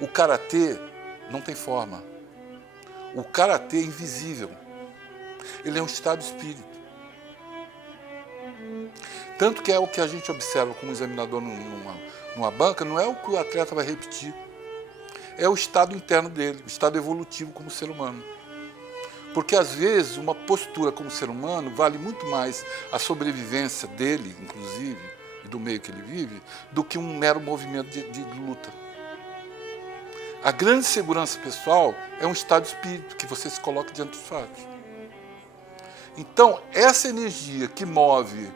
O karatê não tem forma. O karatê é invisível. Ele é um estado de espírito. Tanto que é o que a gente observa como examinador numa banca, não é o que o atleta vai repetir. É o estado interno dele, o estado evolutivo como ser humano. Porque, às vezes, uma postura como ser humano vale muito mais a sobrevivência dele, inclusive, e do meio que ele vive, do que um mero movimento de luta. A grande segurança pessoal é um estado de espírito que você se coloca diante dos fatos. Então, essa energia que move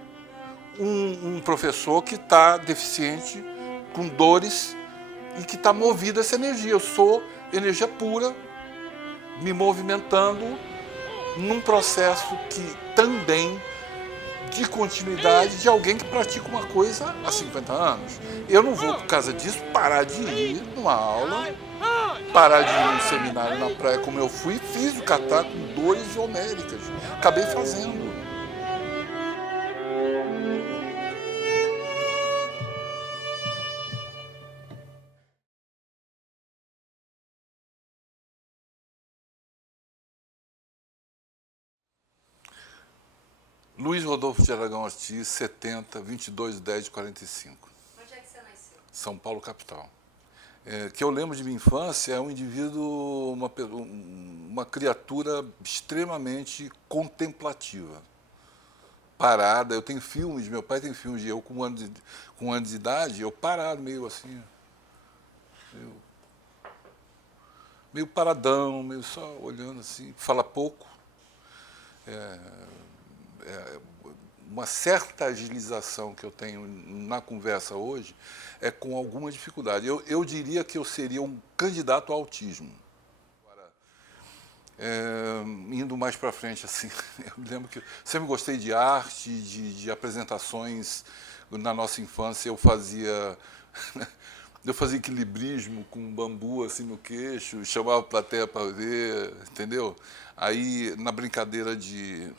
um professor que está deficiente, com dores, e que está movido a essa energia. Eu sou energia pura, me movimentando num processo que também de continuidade de alguém que pratica uma coisa há 50 anos. Eu não vou, por causa disso, parar de ir numa aula, parar de ir num seminário na praia como eu fui, fiz o kata com dores homéricas. Acabei fazendo. Luiz Rodolfo de Aragão Ortiz, 70, 22/10/45. Onde é que você nasceu? São Paulo, capital. Que eu lembro de minha infância é um indivíduo, uma criatura extremamente contemplativa, parada. Eu tenho filmes, meu pai tem filmes de eu com anos de idade, eu parado meio assim, meio paradão, meio só olhando assim, fala pouco. Uma certa agilização que eu tenho na conversa hoje é com alguma dificuldade. Eu diria que eu seria um candidato ao autismo. Agora, indo mais para frente, assim, eu me lembro que eu sempre gostei de arte, de apresentações. Na nossa infância eu fazia equilibrismo com um bambu assim no queixo, chamava a plateia para ver, entendeu? Aí, na brincadeira de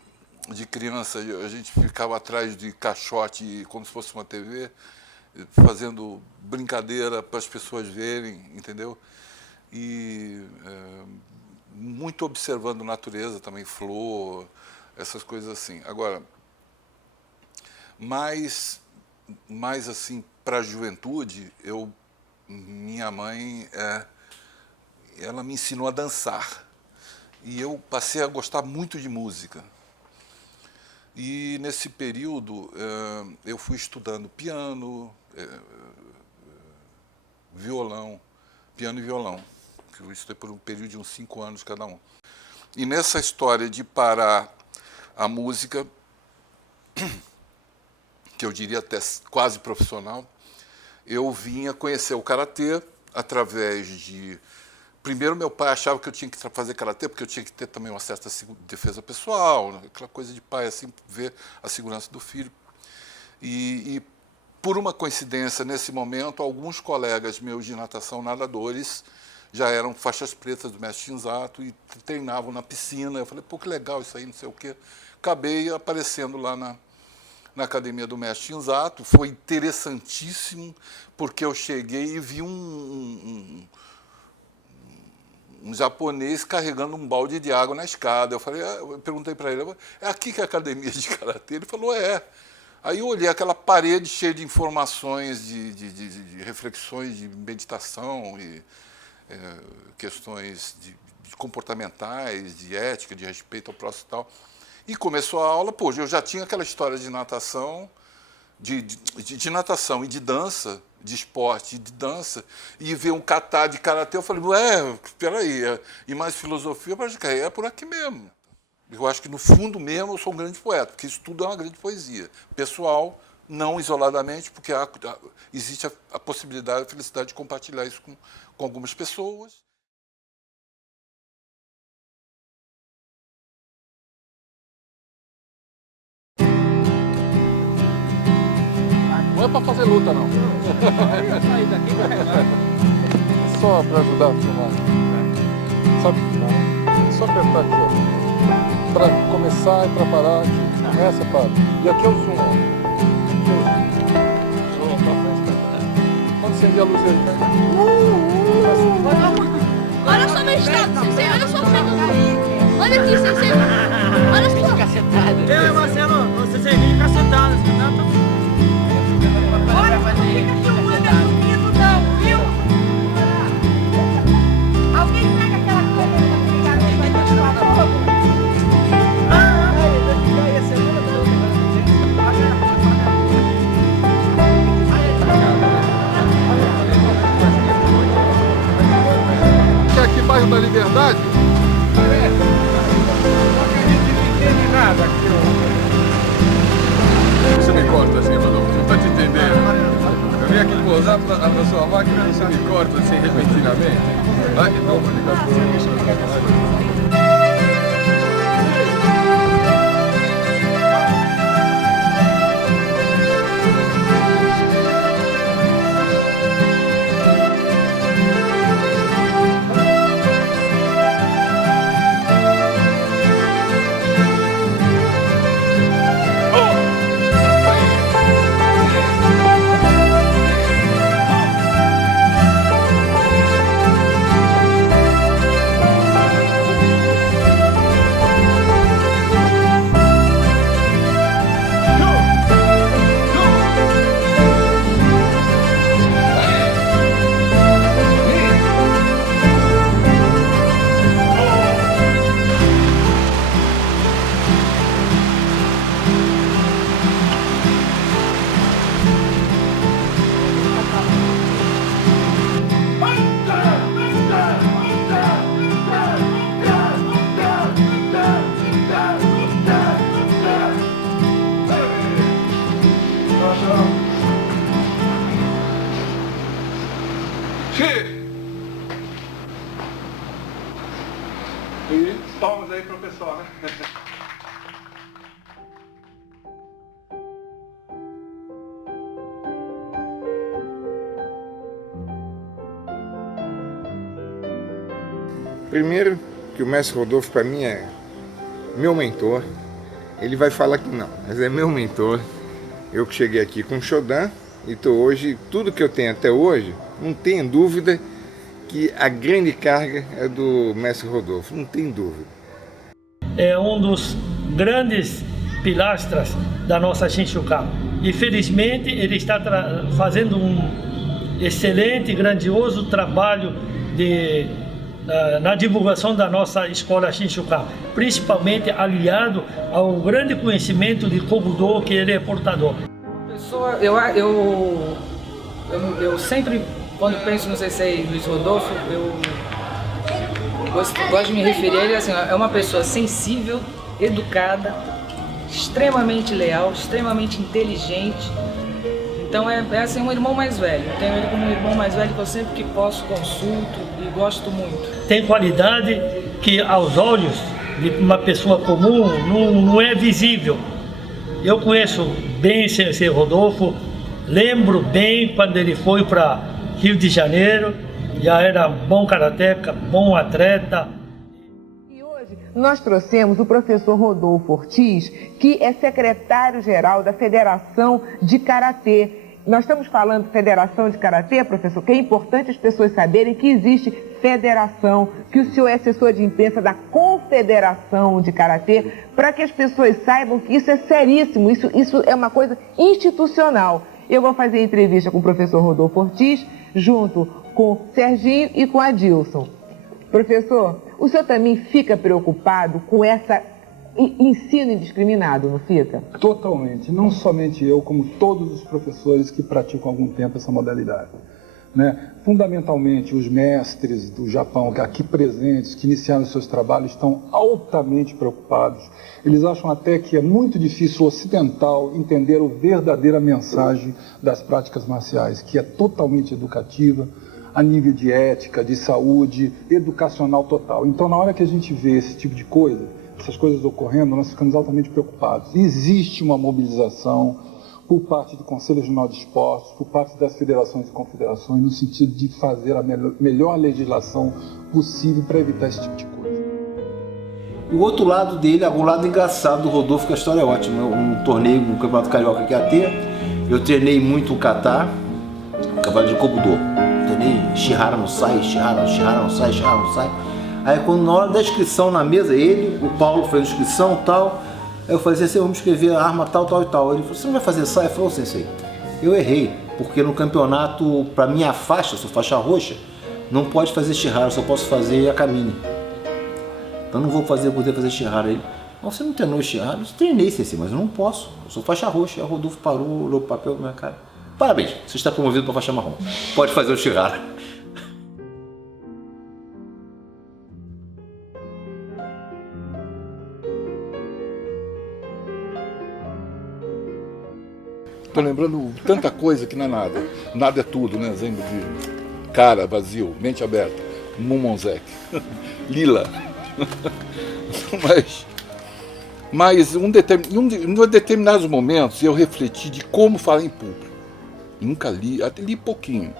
criança, a gente ficava atrás de caixote, como se fosse uma TV, fazendo brincadeira para as pessoas verem, entendeu? E muito observando natureza também, flor, essas coisas assim. Agora, mais assim, para a juventude, minha mãe, ela me ensinou a dançar. E eu passei a gostar muito de música. E nesse período eu fui estudando piano, violão, piano e violão, que eu estudei por um período de uns 5 anos cada um. E nessa história de parar a música, que eu diria até quase profissional, eu vinha conhecer o karatê através de... Primeiro, meu pai achava que eu tinha que fazer karatê porque eu tinha que ter também uma certa defesa pessoal, né? Aquela coisa de pai, assim, ver a segurança do filho. E por uma coincidência, nesse momento, alguns colegas meus de natação, nadadores, já eram faixas pretas do mestre Shinzato e treinavam na piscina. Eu falei, pô, que legal isso aí, não sei o quê. Acabei aparecendo lá na academia do mestre Shinzato. Foi interessantíssimo, porque eu cheguei e vi um japonês carregando um balde de água na escada. Eu perguntei para ele, é aqui que é a academia de karatê? Ele falou, é. Aí eu olhei aquela parede cheia de informações, de reflexões de meditação e questões de comportamentais, de ética, de respeito ao próximo e tal. E começou a aula, pô, eu já tinha aquela história de natação, de natação e de dança, de esporte e de dança, e ver um kata de karatê, eu falei, espera aí, e mais filosofia, é por aqui mesmo. Eu acho que no fundo mesmo eu sou um grande poeta, porque isso tudo é uma grande poesia. Pessoal, não isoladamente, porque existe a possibilidade, a felicidade de compartilhar isso com algumas pessoas. Não é para fazer luta, não. Eu saí daqui para relar. Só para ajudar a filmar. Sabe? Só apertar aqui, ó. Para começar e para parar aqui. Começa, para. E aqui é o zoom, ó. Aqui é o zoom. Zoom para frente. Quando acende a luz aí. Olha só meu estado, Sensei, olha só o chão. Olha aqui, Sensei. Olha só. Eu e Marcelo, você vem cacetado, Olha, que o mundo é bonito não, viu? Alguém pega aquela coisa daquele garoto aí pra fogo? Que é aqui bairro da Liberdade? Você me corta assim, Rodolfo, não tá te entendendo. Eu vim aqui pousar na sua máquina e você me corta assim repentinamente. Vai de novo ligar pro você. E palmas aí pro pessoal, né? Primeiro, que o mestre Rodolfo para mim é meu mentor. Ele vai falar que não, mas é meu mentor. Eu que cheguei aqui com o Shodan e estou hoje, tudo que eu tenho até hoje, não tenho dúvida que a grande carga é do mestre Rodolfo, não tem dúvida. É um dos grandes pilastras da nossa Shinshukan. E felizmente ele está fazendo um excelente, grandioso trabalho na divulgação da nossa escola Shinshukan, principalmente aliado ao grande conhecimento de Kobudo que ele é portador. Eu sempre, quando penso no Sensei Luiz Rodolfo, eu gosto de me referir a ele assim, é uma pessoa sensível, educada, extremamente leal, extremamente inteligente. Então é assim, um irmão mais velho. Eu tenho ele como um irmão mais velho que eu sempre que posso consulto e gosto muito. Tem qualidade que aos olhos de uma pessoa comum não é visível. Eu conheço bem o Sensei Rodolfo, lembro bem quando ele foi para Rio de Janeiro, já era bom karateca, bom atleta. E hoje nós trouxemos o professor Rodolfo Ortiz, que é secretário-geral da Federação de Karatê. Nós estamos falando de Federação de Karatê, professor, que é importante as pessoas saberem que existe federação, que o senhor é assessor de imprensa da Confederação de Karatê, para que as pessoas saibam que isso é seríssimo, isso é uma coisa institucional. Eu vou fazer entrevista com o professor Rodolfo Ortiz, junto com Serginho e com Adilson. Professor, o senhor também fica preocupado com essa ensino indiscriminado, não fica? Totalmente. Não somente eu, como todos os professores que praticam há algum tempo essa modalidade. Né? Fundamentalmente, os mestres do Japão, aqui presentes, que iniciaram seus trabalhos, estão altamente preocupados. Eles acham até que é muito difícil o ocidental entender a verdadeira mensagem das práticas marciais, que é totalmente educativa, a nível de ética, de saúde, educacional total. Então, na hora que a gente vê esse tipo de coisa, essas coisas ocorrendo, nós ficamos altamente preocupados. Existe uma mobilização por parte do Conselho Regional de Esportes, por parte das federações e confederações, no sentido de fazer a melhor legislação possível para evitar esse tipo de coisa. O outro lado dele, o lado engraçado do Rodolfo, que a história é ótima. Um torneio, um campeonato carioca que ia ter, eu treinei muito o kata, cavalo de Kobudô. Treinei Shihara no sai, Shihara no sai. Aí quando na hora da inscrição na mesa, o Paulo fez a inscrição e tal. Aí eu falei assim, vamos escrever a arma tal. Ele falou, você não vai fazer sai? Eu falei, sensei, eu errei, porque no campeonato, para minha faixa, eu sou faixa roxa, não pode fazer Shihara, só posso fazer a Kamine. Então não vou poder fazer Shihara. Ele, você não treinou Shihara? Eu treinei, sensei, mas eu não posso, eu sou faixa roxa. Aí o Rodolfo parou, olhou o papel na minha cara. Parabéns, você está promovido para faixa marrom, pode fazer o Shihara. Tô lembrando tanta coisa que não é nada. Nada é tudo, né? Exemplo de cara, vazio, mente aberta, Mumonzek, Lila. Mas em determinados momentos eu refleti de como falar em público. Nunca li, até li pouquinho.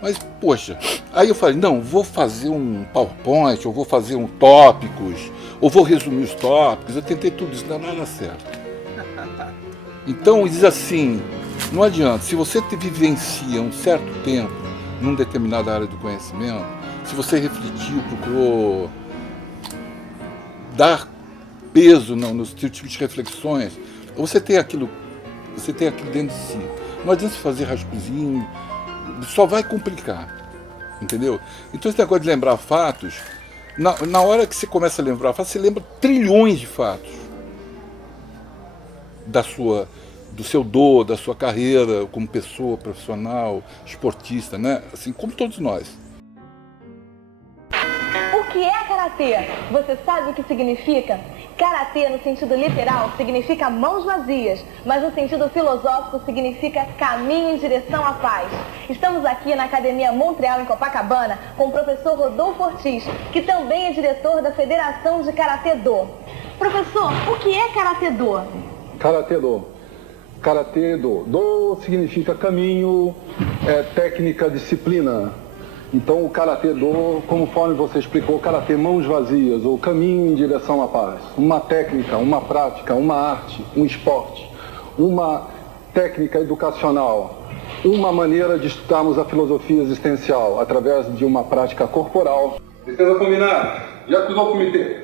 Mas, poxa, aí eu falei, não, vou fazer um PowerPoint, ou vou fazer um tópicos, ou vou resumir os tópicos. Eu tentei tudo isso, não dá nada certo. Então, diz assim, não adianta, se você vivencia um certo tempo numa determinada área do conhecimento, se você refletiu, procurou dar peso nos tipos de reflexões, você tem aquilo dentro de si. Não adianta fazer rascunzinho, só vai complicar, entendeu? Então esse negócio de lembrar fatos, na hora que você começa a lembrar fatos, você lembra trilhões de fatos do seu da sua carreira como pessoa, profissional, esportista, né? Assim como todos nós. O que é karatê? Você sabe o que significa? Karatê, no sentido literal, significa mãos vazias, mas no sentido filosófico significa caminho em direção à paz. Estamos aqui na Academia Montreal, em Copacabana, com o professor Rodolfo Ortiz, que também é diretor da Federação de Karatê-Do. Professor, o que é Karatê-Do? Karatê-Do. Karatê-Do. Do significa caminho, técnica, disciplina. Então o Karatê-Do, conforme você explicou, Karatê mãos vazias, ou caminho em direção à paz. Uma técnica, uma prática, uma arte, um esporte, uma técnica educacional, uma maneira de estudarmos a filosofia existencial através de uma prática corporal. Defesa combinada, Yakuza Comitê.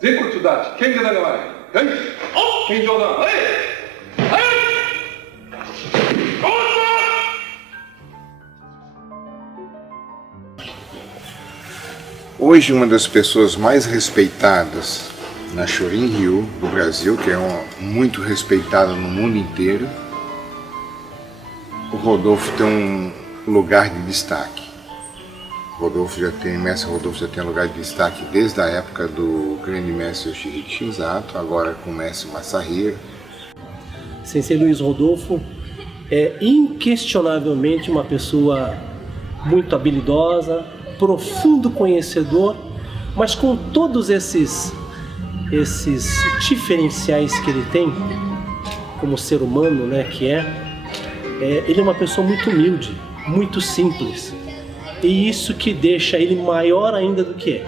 Zenko Tsudachi, Kenga Nagamai. Ei! Jodan. Ei! Hoje, uma das pessoas mais respeitadas na Shorin-ryu do Brasil, que é muito respeitada no mundo inteiro, o Rodolfo tem um lugar de destaque. Mestre Rodolfo já tem lugar de destaque desde a época do grande mestre Yoshihide Shinzato, agora com o mestre Masahiro. Sensei Luiz Rodolfo é inquestionavelmente uma pessoa muito habilidosa, profundo conhecedor, mas com todos esses diferenciais que ele tem como ser humano, né, que ele é uma pessoa muito humilde, muito simples, e isso que deixa ele maior ainda do que é.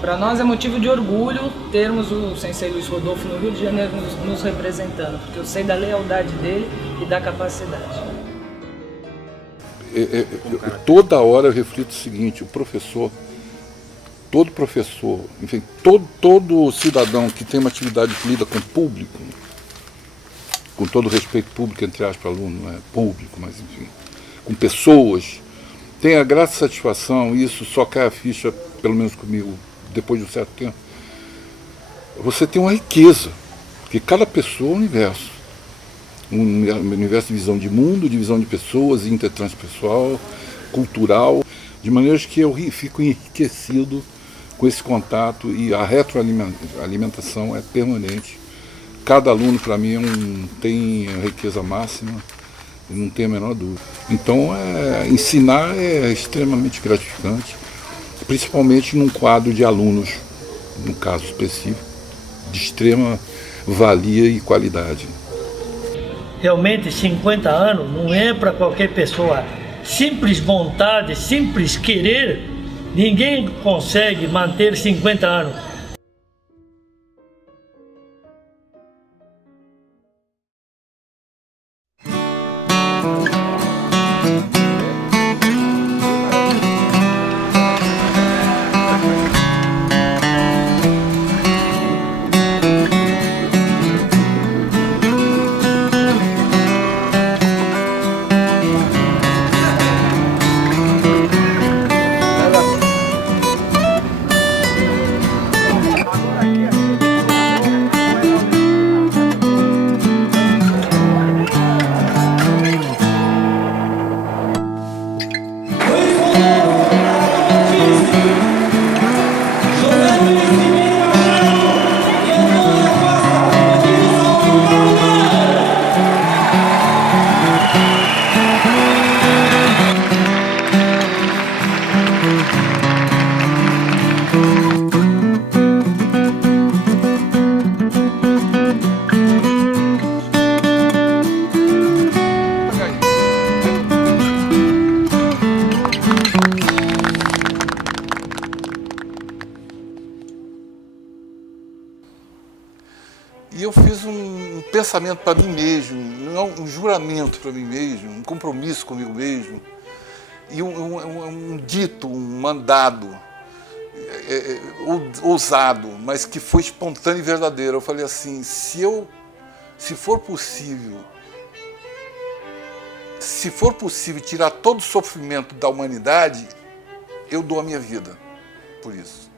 Para nós é motivo de orgulho termos o Sensei Luiz Rodolfo no Rio de Janeiro nos representando, porque eu sei da lealdade dele e da capacidade. Toda hora eu reflito o seguinte, todo professor, enfim, todo cidadão que tem uma atividade que lida com o público, com todo respeito público, entre aspas, aluno, não é público, mas enfim, com pessoas, tem a grata satisfação, e isso só cai a ficha, pelo menos comigo, depois de um certo tempo, você tem uma riqueza, porque cada pessoa é um universo. Um universo de visão de mundo, de visão de pessoas, intertranspessoal, cultural, de maneira que eu fico enriquecido com esse contato, e a retroalimentação é permanente. Cada aluno, para mim, tem a riqueza máxima, não tenho a menor dúvida. Então, ensinar é extremamente gratificante, principalmente num quadro de alunos, no caso específico, de extrema valia e qualidade. Realmente 50 anos não é para qualquer pessoa. Simples vontade, simples querer, ninguém consegue manter 50 anos. pensamento para mim mesmo, um juramento para mim mesmo, um compromisso comigo mesmo, e um dito, um mandado ousado, mas que foi espontâneo e verdadeiro. Eu falei assim, se for possível tirar todo o sofrimento da humanidade, eu dou a minha vida por isso.